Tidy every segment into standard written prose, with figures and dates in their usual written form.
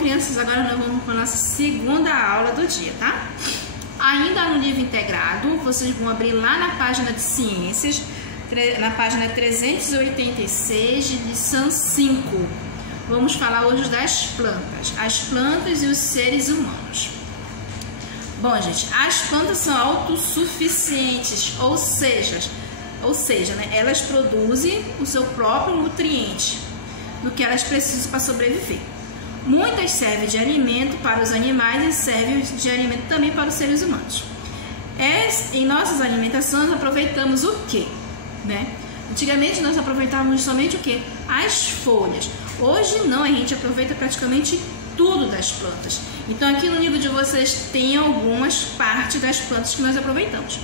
crianças, agora nós vamos para a nossa segunda aula do dia, tá? Ainda no livro integrado, vocês vão abrir lá na página de ciências, na página 386, de lição 5. Vamos falar hoje das plantas, as plantas e os seres humanos. Bom, gente, as plantas são autossuficientes, ou seja, né, elas produzem o seu próprio nutriente do que elas precisam para sobreviver. Muitas servem de alimento para os animais e servem de alimento também para os seres humanos. Em nossas alimentações aproveitamos o quê? Né? Antigamente nós aproveitávamos somente o quê? As folhas. Hoje não, a gente aproveita praticamente tudo das plantas. Então aqui no livro de vocês tem algumas partes das plantas que nós aproveitamos.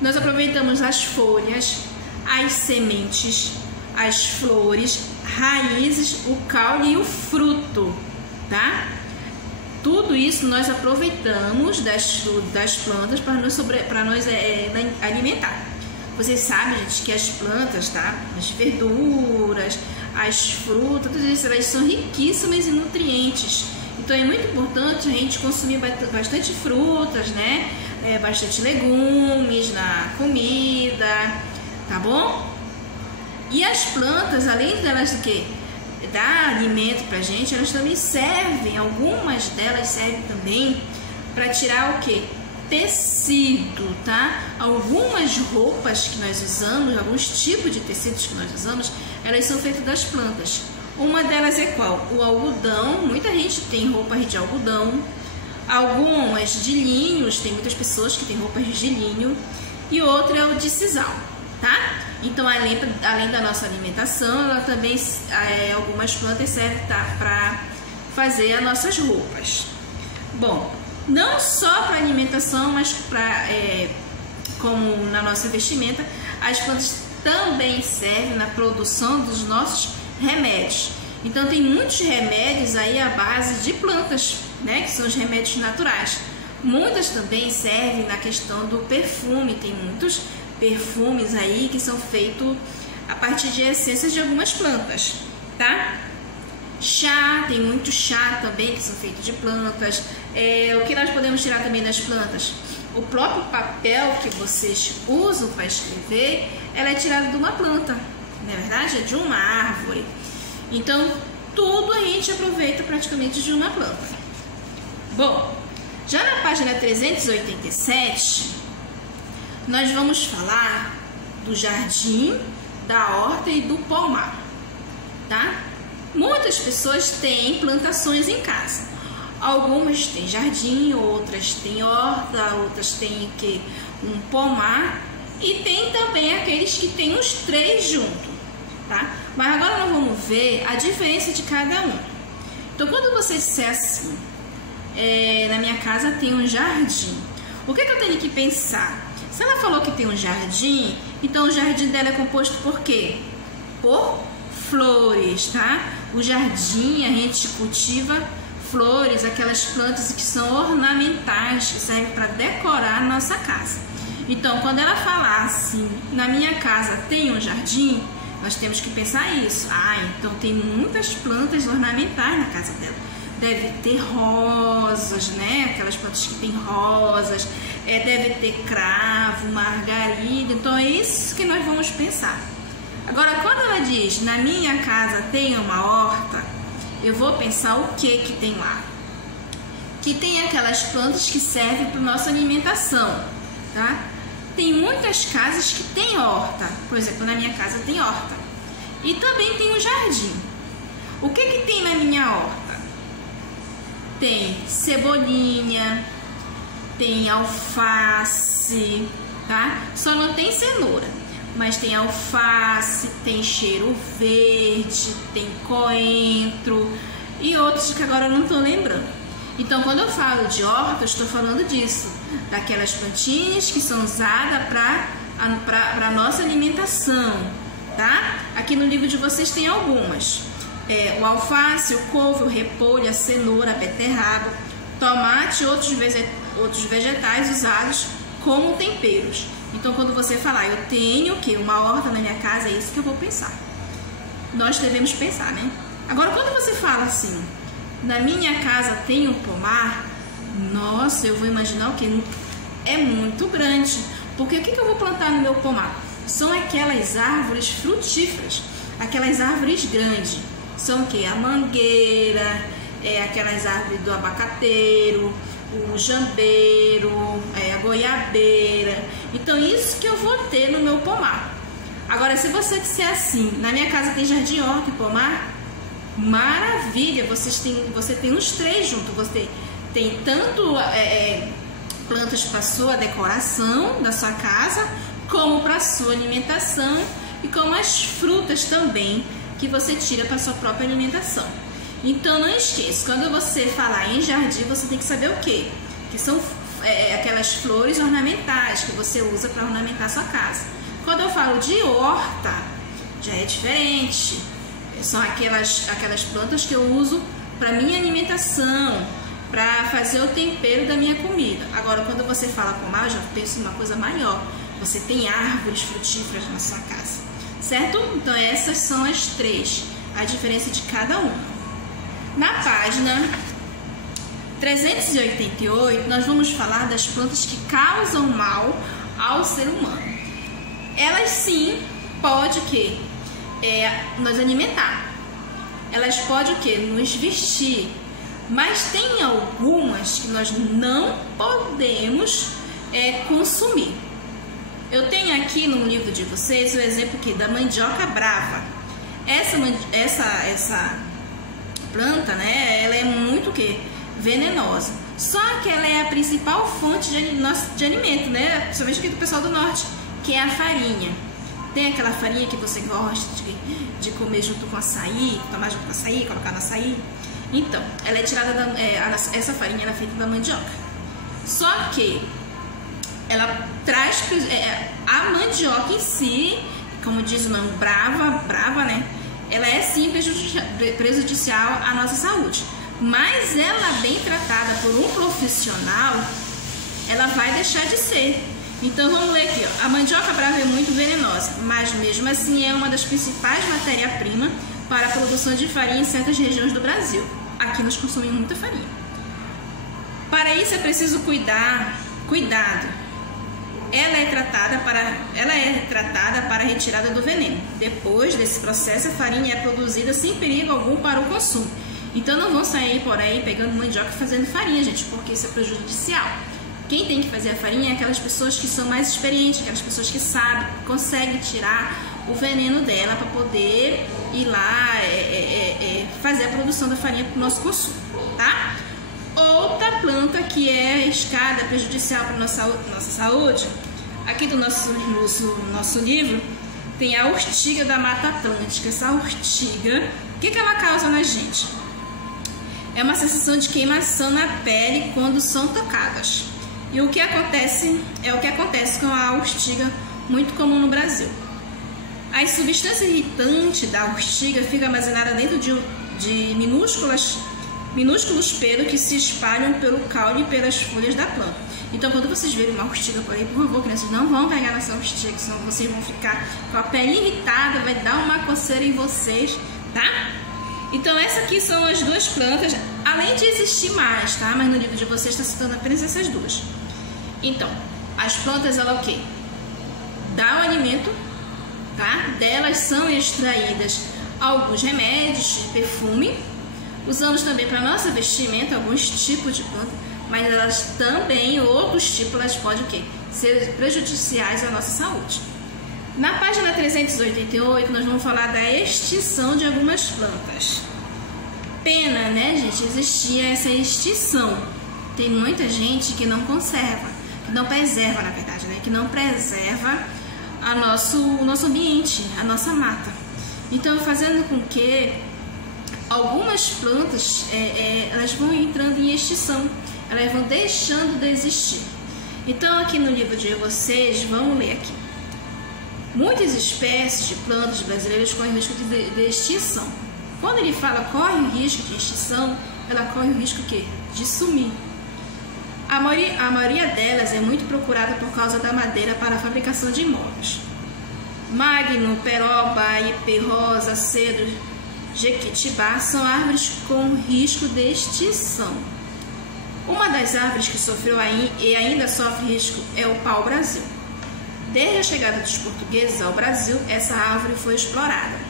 Nós aproveitamos as folhas, as sementes, as flores, raízes, o caule e o fruto, tá? Tudo isso nós aproveitamos das plantas para nos alimentar. Vocês sabem, gente, que as plantas, tá? As verduras, as frutas, tudo isso, elas são riquíssimas em nutrientes. Então é muito importante a gente consumir bastante frutas, né? Bastante legumes na comida, tá bom? E as plantas, além delas dar alimento pra gente, elas também servem, algumas delas servem também para tirar o que? Tecido, tá? Algumas roupas que nós usamos, alguns tipos de tecidos que nós usamos, elas são feitas das plantas. Uma delas é qual? O algodão. Muita gente tem roupas de algodão. Algumas de linhos, tem muitas pessoas que têm roupas de linho. E outra é o de sisal, tá? Então, além da nossa alimentação, ela também, algumas plantas servem, tá, para fazer as nossas roupas. Bom, não só para alimentação, mas como na nossa vestimenta, as plantas também servem na produção dos nossos remédios. Então tem muitos remédios aí à base de plantas, né, que são os remédios naturais. Muitas também servem na questão do perfume, tem muitos perfumes aí que são feitos a partir de essências de algumas plantas, tá? Chá, tem muito chá também que são feitos de plantas. O que nós podemos tirar também das plantas? O próprio papel que vocês usam para escrever, ela é tirada de uma planta, não é verdade? É de uma árvore. Então, tudo a gente aproveita praticamente de uma planta. Bom, já na página 387, nós vamos falar do jardim, da horta e do pomar, tá? Muitas pessoas têm plantações em casa. Algumas têm jardim, outras têm horta, outras têm um pomar, e tem também aqueles que têm os três juntos, tá? Mas agora nós vamos ver a diferença de cada um. Então, quando você disser assim, na minha casa tem um jardim, o que eu tenho que pensar? Se ela falou que tem um jardim, então o jardim dela é composto por quê? Por flores, tá? O jardim, a gente cultiva flores, aquelas plantas que são ornamentais, que servem para decorar a nossa casa. Então, quando ela falar assim, na minha casa tem um jardim, nós temos que pensar isso. Então tem muitas plantas ornamentais na casa dela. Deve ter rosas, né? Aquelas plantas que tem rosas. Deve ter cravo, margarida. Então é isso que nós vamos pensar. Agora, quando ela diz, na minha casa tem uma horta, eu vou pensar o que tem lá. Que tem aquelas plantas que servem para nossa alimentação, tá? Tem muitas casas que tem horta. Por exemplo, na minha casa tem horta. E também tem um jardim. O que tem na minha horta? Tem cebolinha, tem alface, tá? Só não tem cenoura, mas tem alface, tem cheiro verde, tem coentro e outros que agora eu não estou lembrando. Então, quando eu falo de horta, eu estou falando disso, daquelas plantinhas que são usadas para a nossa alimentação, tá? Aqui no livro de vocês tem algumas. O alface, o couve, o repolho, a cenoura, a beterraba, tomate e outros vegetais usados como temperos. Então, quando você falar, eu tenho uma horta na minha casa, é isso que eu vou pensar. Nós devemos pensar, né? Agora, quando você fala assim, na minha casa tem um pomar, nossa, eu vou imaginar o que? É muito grande. Porque o que eu vou plantar no meu pomar? São aquelas árvores frutíferas, aquelas árvores grandes. São o que? A mangueira, aquelas árvores do abacateiro, o jambeiro, a goiabeira. Então isso que eu vou ter no meu pomar. Agora, se você disser assim, na minha casa tem jardim, horta e pomar, maravilha, você tem os três juntos. Você tem tanto plantas para sua decoração da sua casa, como para sua alimentação e como as frutas também que você tira para sua própria alimentação. Então não esqueça, quando você falar em jardim, você tem que saber o quê? Que são aquelas flores ornamentais que você usa para ornamentar a sua casa. Quando eu falo de horta, já é diferente. São aquelas plantas que eu uso para minha alimentação, para fazer o tempero da minha comida. Agora, quando você fala pomar, eu já penso em uma coisa maior. Você tem árvores frutíferas na sua casa, certo? Então essas são as três, a diferença de cada uma. Na página 388, nós vamos falar das plantas que causam mal ao ser humano. Elas sim podem o quê? Nos alimentar. Elas podem o quê? Nos vestir. Mas tem algumas que nós não podemos consumir. Eu tenho aqui no livro de vocês o exemplo aqui da mandioca brava. Essa planta, né? Ela é muito o quê? Venenosa. Só que ela é a principal fonte de alimento, né? Principalmente aqui do pessoal do norte, que é a farinha. Tem aquela farinha que você gosta de comer junto com açaí, tomar junto com açaí, colocar no açaí. Então, ela é tirada essa farinha é feita da mandioca. Só que ela traz a mandioca em si, como diz o nome, brava, né? Ela é sim prejudicial à nossa saúde. Mas ela bem tratada por um profissional, ela vai deixar de ser. Então vamos ler aqui, ó. A mandioca brava é muito venenosa, mas mesmo assim é uma das principais matérias-primas para a produção de farinha em certas regiões do Brasil. Aqui nós consumimos muita farinha. Para isso é preciso cuidado. Ela é tratada para a retirada do veneno. Depois desse processo, a farinha é produzida sem perigo algum para o consumo. Então não vão sair por aí pegando mandioca e fazendo farinha, gente, porque isso é prejudicial. Quem tem que fazer a farinha é aquelas pessoas que são mais experientes, aquelas pessoas que sabem, conseguem tirar o veneno dela para poder ir lá fazer a produção da farinha para o nosso consumo, tá? Outra planta que é arriscada, prejudicial para a nossa saúde, aqui do nosso livro, tem a urtiga da Mata Atlântica. Essa urtiga, o que ela causa na gente? É uma sensação de queimação na pele quando são tocadas. E o que acontece com a urtiga, muito comum no Brasil. As substâncias irritantes da urtiga ficam armazenadas dentro de minúsculos pelos que se espalham pelo caule e pelas folhas da planta. Então, quando vocês verem uma urtiga por aí, por favor, crianças, não vão pegar nessa urtiga, senão vocês vão ficar com a pele irritada, vai dar uma coceira em vocês, tá? Então, essas aqui são as duas plantas, além de existir mais, tá? Mas no livro de vocês está citando apenas essas duas. Então, as plantas, ela o quê? Dá o alimento, tá? Delas são extraídas alguns remédios de perfume. Usamos também para nossa vestimenta alguns tipos de planta, mas elas também, outros tipos, elas podem o quê? Ser prejudiciais à nossa saúde. Na página 388, nós vamos falar da extinção de algumas plantas. Pena, né, gente? Existia essa extinção. Tem muita gente que não conserva, que não preserva, na verdade, né? Que não preserva o nosso ambiente, a nossa mata. Então, fazendo com que algumas plantas elas vão entrando em extinção, elas vão deixando de existir. Então, aqui no livro de vocês, vamos ler aqui. Muitas espécies de plantas brasileiras correm risco de extinção. Quando ele fala corre o risco de extinção, ela corre o risco de sumir. A maioria delas é muito procurada por causa da madeira para a fabricação de imóveis. Magno, peroba, ipê, rosa, cedro jequitibá são árvores com risco de extinção. Uma das árvores que sofreu e ainda sofre risco é o pau-brasil. Desde a chegada dos portugueses ao Brasil, essa árvore foi explorada.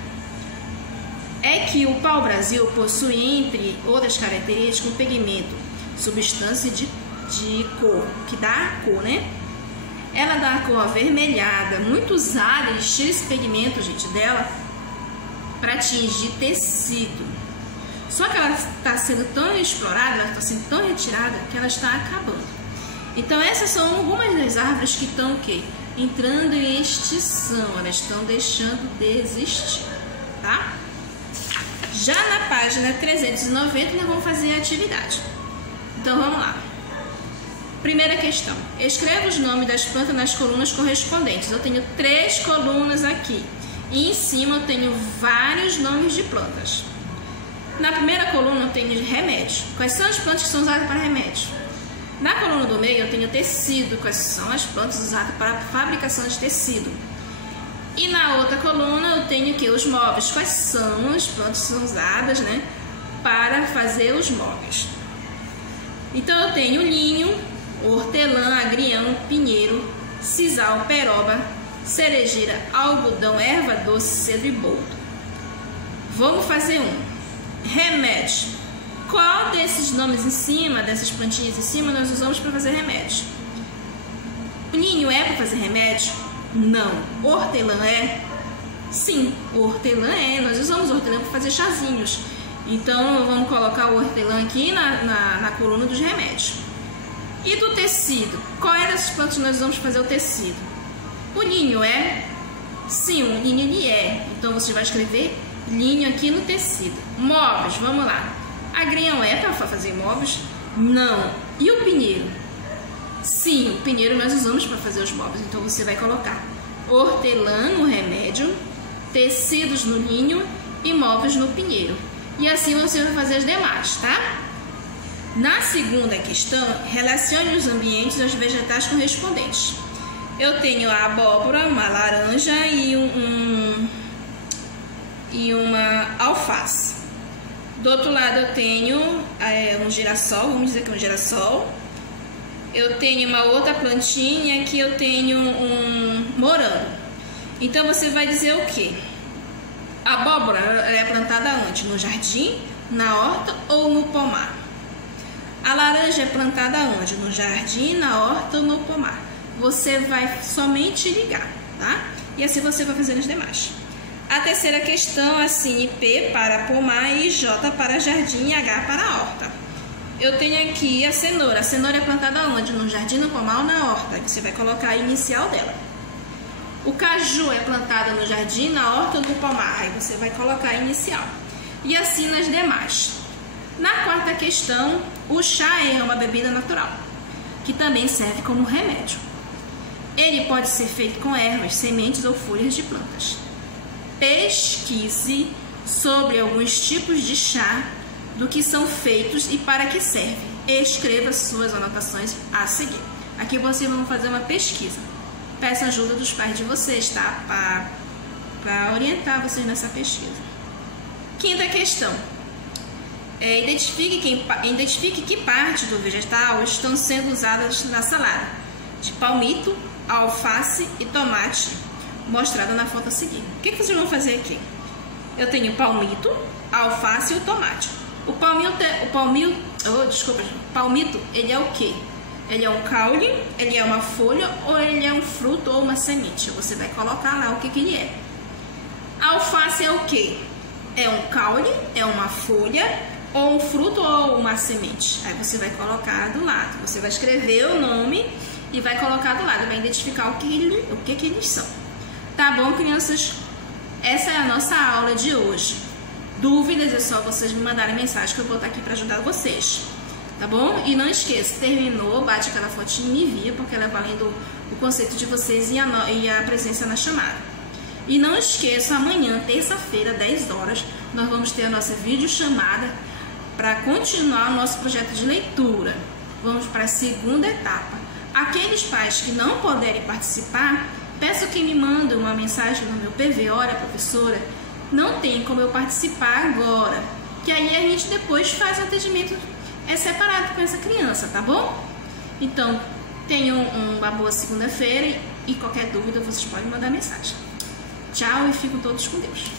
É que o pau-brasil possui, entre outras características, um pigmento, substância de cor, que dá a cor, né? Ela dá a cor avermelhada, muito usada, eles tiram esse pigmento, gente, dela para atingir tecido. Só que ela está sendo tão explorada, ela está sendo tão retirada, que ela está acabando. Então essas são algumas das árvores que estão o quê? Entrando em extinção, elas estão deixando de existir, tá? Já na página 390, nós vamos fazer a atividade. Então vamos lá. Primeira questão. Escreva os nomes das plantas nas colunas correspondentes. Eu tenho 3 colunas aqui. E em cima eu tenho vários nomes de plantas. Na primeira coluna eu tenho remédios. Quais são as plantas que são usadas para remédios? Na coluna do meio eu tenho tecido. Quais são as plantas usadas para a fabricação de tecido? E na outra coluna eu tenho aqui os móveis. Quais são as plantas que são usadas, né, para fazer os móveis? Então eu tenho linho, hortelã, agrião, pinheiro, sisal, peroba, cerejeira, algodão, erva doce, cedro e boldo. Vamos fazer remédio. Qual desses nomes em cima, dessas plantinhas em cima, nós usamos para fazer remédio? O ninho é para fazer remédio? Não. Hortelã é? Sim, hortelã é. Nós usamos hortelã para fazer chazinhos. Então vamos colocar o hortelã aqui na coluna dos remédios. E do tecido? Qual é dessas plantas que nós usamos para fazer o tecido? O linho é? Sim, o linho ele é. Então você vai escrever linho aqui no tecido. Móveis, vamos lá. Agrião é para fazer móveis? Não. E o pinheiro? Sim, o pinheiro nós usamos para fazer os móveis. Então você vai colocar hortelã no remédio, tecidos no linho e móveis no pinheiro. E assim você vai fazer as demais, tá? Na segunda questão, relacione os ambientes aos vegetais correspondentes. Eu tenho a abóbora, uma laranja e uma alface. Do outro lado eu tenho um girassol, vamos dizer que é um girassol. Eu tenho uma outra plantinha e aqui eu tenho um morango. Então você vai dizer o quê? A abóbora é plantada onde? No jardim, na horta ou no pomar? A laranja é plantada onde? No jardim, na horta ou no pomar? Você vai somente ligar, tá? E assim você vai fazer as demais. A terceira questão, assine P para pomar e J para jardim e H para horta. Eu tenho aqui a cenoura. A cenoura é plantada onde? No jardim, no pomar ou na horta? Você vai colocar a inicial dela. O caju é plantado no jardim, na horta ou no pomar? Aí você vai colocar a inicial. E assim nas demais. Na quarta questão, o chá é uma bebida natural, que também serve como remédio. Ele pode ser feito com ervas, sementes ou folhas de plantas. Pesquise sobre alguns tipos de chá, do que são feitos e para que serve. Escreva suas anotações a seguir. Aqui vocês vão fazer uma pesquisa. Peça ajuda dos pais de vocês, tá? Para orientar vocês nessa pesquisa. Quinta questão. Identifique que parte do vegetal estão sendo usadas na salada. De palmito, alface e tomate, mostrado na foto a seguir. O que vocês vão fazer aqui? Eu tenho palmito, alface e o tomate. O palmito, ele é o quê? Ele é um caule, ele é uma folha ou ele é um fruto ou uma semente? Você vai colocar lá o que ele é. A alface é o quê? É um caule, é uma folha ou um fruto ou uma semente? Aí você vai colocar do lado. Você vai escrever o nome e vai colocar do lado, vai identificar o que eles são. Tá bom, crianças? Essa é a nossa aula de hoje. Dúvidas é só vocês me mandarem mensagem que eu vou estar aqui para ajudar vocês. Tá bom? E não esqueça, terminou, bate aquela fotinha e me envia, porque ela é valendo o conceito de vocês e a presença na chamada. E não esqueça, amanhã, terça-feira, 10 horas, nós vamos ter a nossa videochamada para continuar o nosso projeto de leitura. Vamos para a segunda etapa. Aqueles pais que não puderem participar, peço que me mandem uma mensagem no meu PV, olha professora, não tem como eu participar agora, que aí a gente depois faz o atendimento separado com essa criança, tá bom? Então, tenham uma boa segunda-feira e qualquer dúvida vocês podem mandar mensagem. Tchau e fiquem todos com Deus.